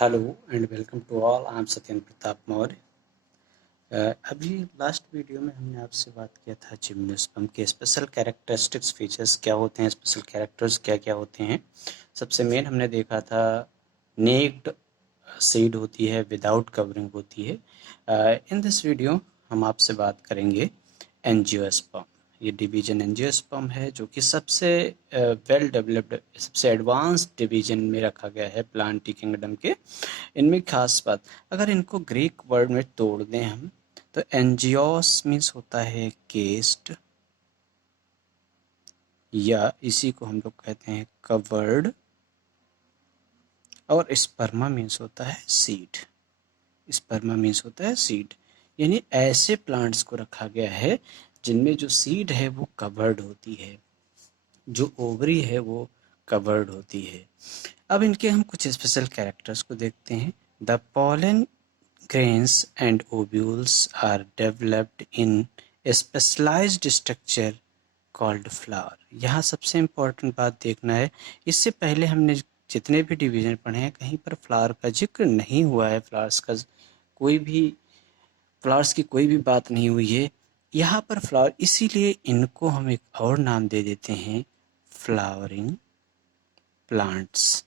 Hello and welcome to all. I am Satyendra Pratap Maurya. अभी last video में हमने आपसे बात किया था जिम्नोस्पर्म के स्पेशल कैरेक्टरिस्टिक्स फीचर्स क्या होते हैं, स्पेशल कैरेक्टर्स क्या क्या होते हैं। सबसे मेन हमने देखा था नेक्ड सीड होती है, विदाउट कवरिंग होती है। इन दिस वीडियो हम आपसे बात करेंगे एंजियोस्पर्म। ये डिवीजन एंजियोस्पर्म है जो कि सबसे वेल डेवलप्ड, सबसे एडवांस्ड डिवीजन में रखा गया है प्लांट किंगडम के। इनमें खास बात, अगर इनको ग्रीक वर्ड में तोड़ दें हम, तो एंजियोस मीन्स होता है केस्ड, या इसी को हम लोग कहते हैं कवर्ड, और स्पर्मा मीन्स होता है सीड। स्पर्मा मीन्स होता है सीड, यानी ऐसे प्लांट्स को रखा गया है जिनमें जो सीड है वो कवर्ड होती है, जो ओवरी है वो कवर्ड होती है। अब इनके हम कुछ स्पेशल कैरेक्टर्स को देखते हैं। The pollen grains and ovules are developed in a specialized structure called flower। यहाँ सबसे इम्पोर्टेंट बात देखना है, इससे पहले हमने जितने भी डिवीजन पढ़े हैं कहीं पर फ्लावर का जिक्र नहीं हुआ है, फ्लावर्स की कोई भी बात नहीं हुई है। यहाँ पर फ्लावर, इसीलिए इनको हम एक और नाम दे देते हैं फ्लावरिंग प्लांट्स।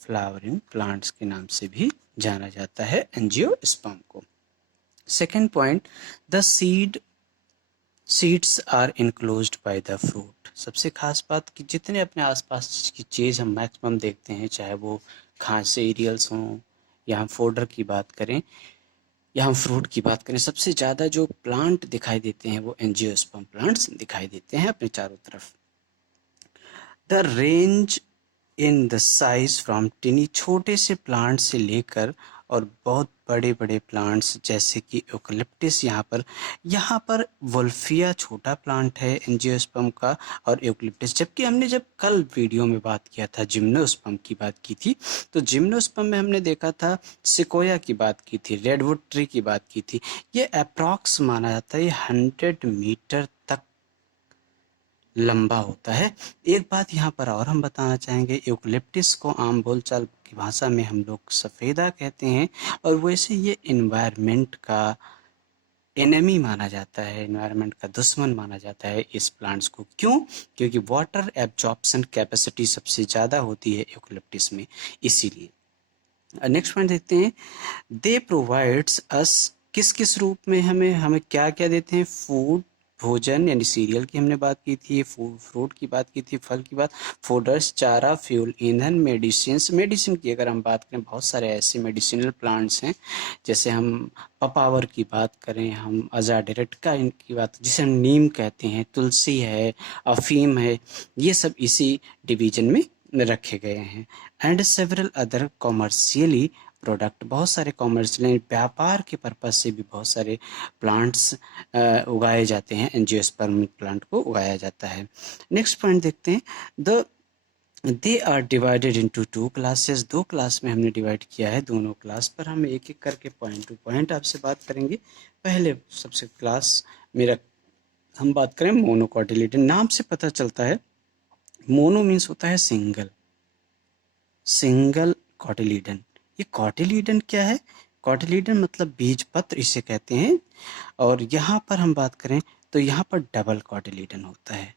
फ्लावरिंग प्लांट्स के नाम से भी जाना जाता है एंजियोस्पर्म को। Second point, the seeds are enclosed by the fruit. सबसे खास बात कि जितने अपने आसपास की चीज़ हम मैक्सिमम देखते हैं, चाहे वो घास से एरियल्स हों या हम फोडर की बात करें या हम फ्रूट की बात करें, सबसे ज़्यादा जो प्लांट दिखाई देते हैं वो एंजियोस्पर्म प्लांट्स दिखाई देते हैं अपने चारों तरफ। The range in the size from टिनी, छोटे से प्लांट से लेकर और बहुत बड़े बड़े प्लांट्स जैसे कि यूकलिप्टस। यहाँ पर वोल्फिया छोटा प्लांट है एंजियोस्पर्म का, और यूकलिप्टस। जबकि हमने जब कल वीडियो में बात किया था, जिम्नोस्पर्म की बात की थी, तो जिम्नोस्पर्म में हमने देखा था सिकोया की बात की थी, रेडवुड ट्री की बात की थी। ये अप्रॉक्स माना जाता है, ये 100 मीटर तक लंबा होता है। एक बात यहाँ पर और हम बताना चाहेंगे, यूकलिप्टिस को आम बोलचाल की भाषा में हम लोग सफ़ेदा कहते हैं, और वैसे ये इन्वायरमेंट का एनिमी माना जाता है, इन्वायरमेंट का दुश्मन माना जाता है इस प्लांट्स को। क्यों? क्योंकि वाटर एब्जॉर्प्शन कैपेसिटी सबसे ज़्यादा होती है यूकलिप्टिस में, इसीलिए। नेक्स्ट पॉइंट देखते हैं, दे प्रोवाइड्स अस, किस किस रूप में हमें क्या क्या देते हैं? फूड, भोजन यानी सीरियल की हमने बात की थी, फ्रूट की बात की थी, फल की बात, फोडर्स, चारा, फ्यूल, ईंधन, मेडिसिन की अगर हम बात करें, बहुत सारे ऐसे मेडिसिनल प्लांट्स हैं, जैसे हम पपावर की बात करें, हम अजाडिरेक्टा इनकी बात, जिसे हम नीम कहते हैं, तुलसी है, अफीम है, ये सब इसी डिवीजन में रखे गए हैं। And several other commercially product, बहुत सारे कॉमर्शियल व्यापार के पर्पज से भी बहुत सारे प्लांट्स उगाए जाते हैं, एंजियोस्पर्म प्लांट को उगाया जाता है। नेक्स्ट पॉइंट देखते हैं, the they are divided into 2 classes. 2 class में हमने डिवाइड किया है, दोनों क्लास पर हम एक एक करके पॉइंट टू पॉइंट आपसे बात करेंगे। पहले सबसे क्लास मेरा हम बात करें मोनोकॉटिलिडन, नाम से पता चलता है मोनो मीन्स होता है सिंगल कॉटिलीडन। ये कॉटिलीडन क्या है? कॉटिलीडन मतलब बीज पत्र इसे कहते हैं। और यहाँ पर हम बात करें तो यहाँ पर डबल कॉटिलीडन होता है,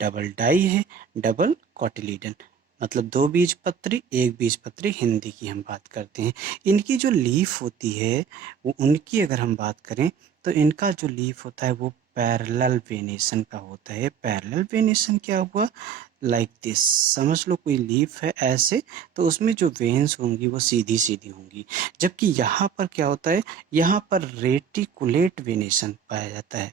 डबल डाई है, डबल कॉटिलीडन मतलब 2 बीज पत्री, 1 बीज पत्री, हिंदी की हम बात करते हैं। इनकी जो लीफ होती है वो, उनकी अगर हम बात करें तो इनका जो लीफ होता है वो पैरेलल वेनेशन का होता है। पैरेलल वेनेशन क्या हुआ? लाइक दिस, समझ लो कोई लीफ है ऐसे, तो उसमें जो वेन्स होंगी वो सीधी सीधी होंगी। जबकि यहाँ पर क्या होता है, यहाँ पर रेटिकुलेट वेनेशन पाया जाता है।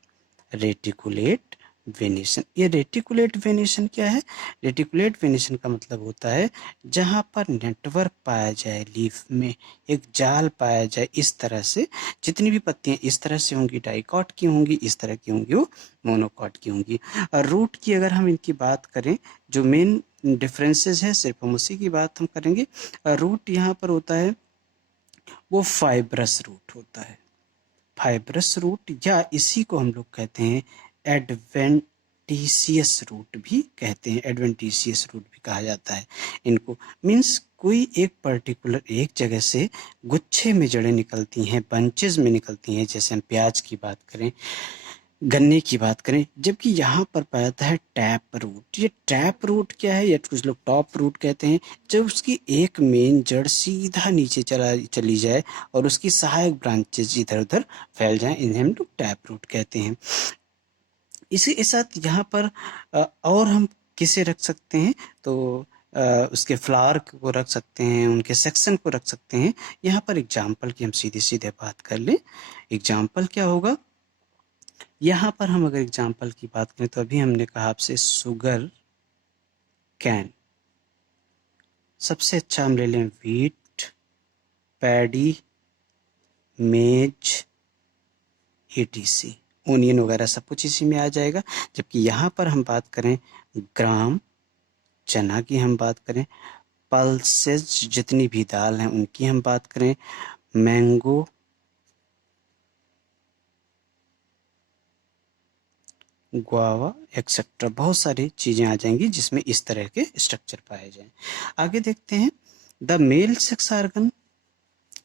रेटिकुलेट वेनेशन, ये रेटिकुलेट वेनेशन क्या है? रेटिकुलेट वेनेशन का मतलब होता है जहाँ पर नेटवर्क पाया जाए, लीफ में एक जाल पाया जाए, इस तरह से जितनी भी पत्तियाँ इस तरह से होंगी डाइकॉट की होंगी, इस तरह की होंगी वो मोनोकॉट की होंगी। और रूट की अगर हम इनकी बात करें, जो मेन डिफरेंसेस है सिर्फ हम उसी की बात हम करेंगे। रूट यहाँ पर होता है वो फाइब्रस रूट होता है, फाइब्रस रूट, या इसी को हम लोग कहते हैं एडवेंटिशियस रूट भी कहते हैं, एडवेंटिशियस रूट भी कहा जाता है इनको। मीन्स कोई एक पर्टिकुलर एक जगह से गुच्छे में जड़ें निकलती हैं, बंचेस में निकलती हैं, जैसे हम प्याज की बात करें, गन्ने की बात करें, जबकि यहाँ पर पाया जाता है टैप रूट। ये टैप रूट क्या है, या कुछ लोग टॉप रूट कहते हैं, जब उसकी एक मेन जड़ सीधा नीचे चली जाए और उसकी सहायक ब्रांचेज इधर उधर फैल जाएं, इन्हें हम लोग टैप रूट कहते हैं। इसी के साथ यहाँ पर और हम किसे रख सकते हैं, तो उसके फ्लावर को रख सकते हैं, उनके सेक्शन को रख सकते हैं। यहाँ पर एग्जाम्पल की हम सीधे सीधे बात कर लें। एग्जाम्पल क्या होगा, यहाँ पर हम अगर एग्जाम्पल की बात करें तो अभी हमने कहा आपसे शुगर कैन, सबसे अच्छा हम ले लें व्हीट, पैडी, मेज, ETC, ओनियन वगैरह सब कुछ इसी में आ जाएगा। जबकि यहाँ पर हम बात करें ग्राम, चना की हम बात करें, पल्सेस जितनी भी दाल हैं उनकी हम बात करें, मैंगो, गुआवा एक्सेट्रा, बहुत सारी चीज़ें आ जाएंगी जिसमें इस तरह के स्ट्रक्चर पाए जाएं। आगे देखते हैं, द मेल सेक्स ऑर्गन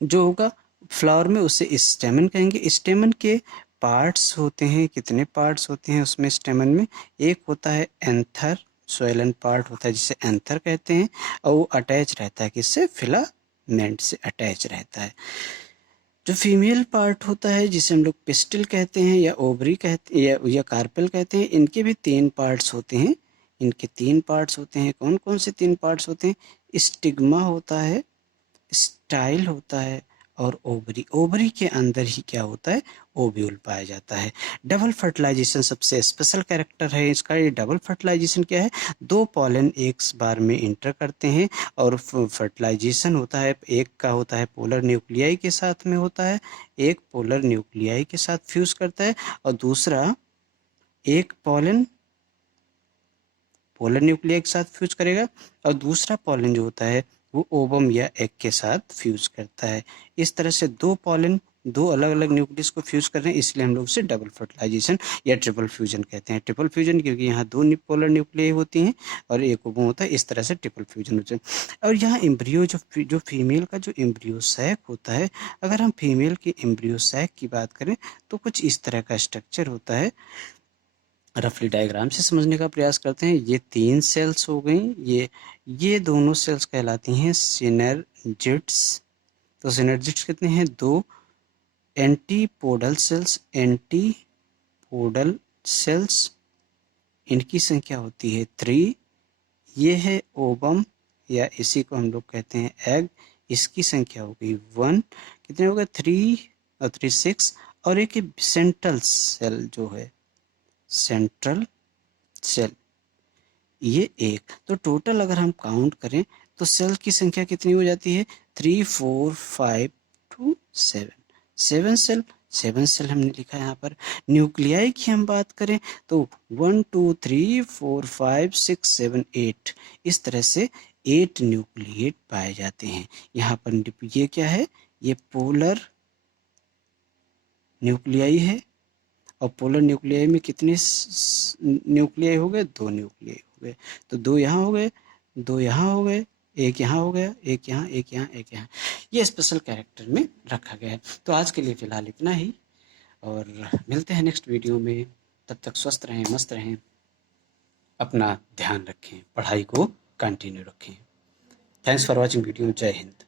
जो होगा फ्लावर में उसे स्टेमन कहेंगे। स्टेमन के पार्ट्स होते हैं, कितने पार्ट्स होते हैं उसमें स्टेमन में, एक होता है एंथर, सोइलन पार्ट होता है जिसे एंथर कहते हैं, और वो अटैच रहता है किससे, फिलामेंट से अटैच रहता है। जो फीमेल पार्ट होता है जिसे हम लोग पिस्टिल कहते हैं या ओवरी कहते हैं या कार्पेल कहते हैं, इनके भी 3 पार्ट्स होते हैं। इनके 3 पार्ट्स होते हैं, कौन कौन से 3 पार्ट्स होते हैं, स्टिग्मा होता है, स्टाइल होता है, और ओवरी। ओवरी के अंदर ही क्या होता है, ओव्यूल पाया जाता है। डबल फर्टिलाइजेशन सबसे स्पेशल कैरेक्टर है इसका। ये डबल फर्टिलाइजेशन क्या है, 2 पॉलन एक बार में इंटर करते हैं और फर्टिलाइजेशन होता है, एक का होता है पोलर न्यूक्लियाई के साथ में होता है, एक पोलर न्यूक्लियाई के साथ फ्यूज करता है, और दूसरा एक पॉलन पोलर न्यूक्लियाई के साथ फ्यूज करेगा, और दूसरा पॉलन जो होता है वो ओवम या एग के साथ फ्यूज करता है। इस तरह से 2 पॉलन 2 अलग अलग न्यूक्लियस को फ्यूज कर रहे हैं, इसलिए हम लोग उसे डबल फर्टिलाइजेशन या ट्रिपल फ्यूजन कहते हैं। ट्रिपल फ्यूजन क्योंकि यहाँ 2 पोलर न्यूक्लियाई होती हैं और एक ओवम होता है, इस तरह से ट्रिपल फ्यूजन होता है। और यहाँ एम्ब्रियो जो फीमेल का जो एम्ब्रियो सैक होता है, अगर हम फीमेल के एम्ब्रियो सैक की बात करें तो कुछ इस तरह का स्ट्रक्चर होता है। रफली डायग्राम से समझने का प्रयास करते हैं। ये 3 सेल्स हो गई, ये दोनों सेल्स कहलाती हैं सिनर्जिड्स। तो सिनर्जिड्स कितने हैं, 2। एंटीपोडल सेल्स, एंटीपोडल सेल्स इनकी संख्या होती है 3। ये है ओवम या इसी को हम लोग कहते हैं एग, इसकी संख्या हो गई 1। कितने हो गए, 3 और 3 6। और एक सेंट्रल सेल जो है, सेंट्रल सेल, ये 1। तो टोटल अगर हम काउंट करें तो सेल की संख्या कितनी हो जाती है, 3 4 5 2 7। 7 सेल हमने लिखा है यहाँ पर। न्यूक्लियाई की हम बात करें तो 1 2 3 4 5 6 7 8, इस तरह से 8 न्यूक्लिएट पाए जाते हैं यहाँ पर। ये क्या है, ये पोलर न्यूक्लियाई है, और पोलर न्यूक्लियाई में कितने न्यूक्लियाई हो गए, 2 न्यूक्लियाई हो गए। तो 2 यहाँ हो गए, 2 यहाँ हो गए, एक यहाँ हो गया, एक यहाँ, एक यहाँ, एक यहाँ। ये स्पेशल कैरेक्टर में रखा गया है। तो आज के लिए फ़िलहाल इतना ही, और मिलते हैं नेक्स्ट वीडियो में। तब तक स्वस्थ रहें, मस्त रहें, अपना ध्यान रखें, पढ़ाई को कंटिन्यू रखें। Thanks for watching video. जय हिंद।